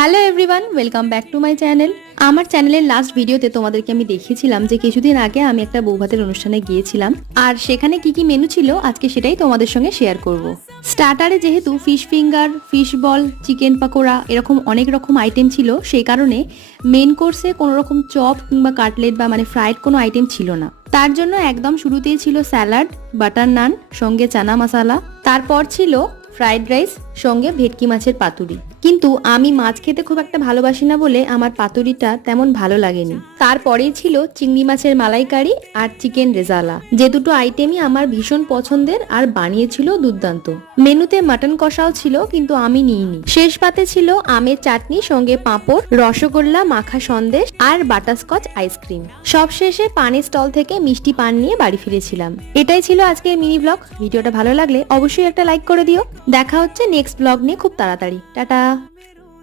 Hello everyone, welcome back to my channel. আমার চ্যানেলের last ভিডিওতে তোমাদেরকে আমি দেখিয়েছিলাম যে কিছুদিন আগে আমি একটা বৌভাতের অনুষ্ঠানে গিয়েছিলাম, আর সেখানে কি কি মেনু ছিল আজকে সেটাই তোমাদের সঙ্গে শেয়ার করব। স্টার্টারে যেহেতু fish finger, fish ball, chicken pakora এরকম অনেক রকম আইটেম ছিল, সেই কারণে মেন কোর্সে কোনো রকম চপ কিংবা কাটলেট বা ফ্রাইড কোনো আইটেম ছিল না। তার জন্য একদম শুরুতেই ছিল স্যালাড, বাটার নান সঙ্গে চানা মশালা, তারপর ছিল ফ্রাইড রাইস সঙ্গে ভেটকি মাছের পাতুরি। কিন্তু আমি মাছ খেতে খুব একটা ভালোবাসি না বলে আমার পাতুরিটা তেমন ভালো লাগেনি। তারপরেই ছিল চিংড়ি মাছের মালাইকারি আর চিকেন রেজালা, যে দুটো আইটেমই আমার ভীষণ পছন্দের আর বানিয়েছিল দুর্দান্ত। মেনুতে মাটন কষাও ছিল কিন্তু আমি নিইনি। শেষ পাতে ছিল আমের চাটনি সঙ্গে পাঁপড়, রসগোল্লা, মাখা সন্দেশ আর বাটারস্কচ আইসক্রিম। সবশেষে পানের স্টল থেকে মিষ্টি পান নিয়ে বাড়ি ফিরেছিলাম। এটাই ছিল আজকের মিনি ব্লগ। ভিডিওটা ভালো লাগলে অবশ্যই একটা লাইক করে দিও। দেখা হচ্ছে নেক্সট ব্লগ নিয়ে খুব তাড়াতাড়ি। টাটা।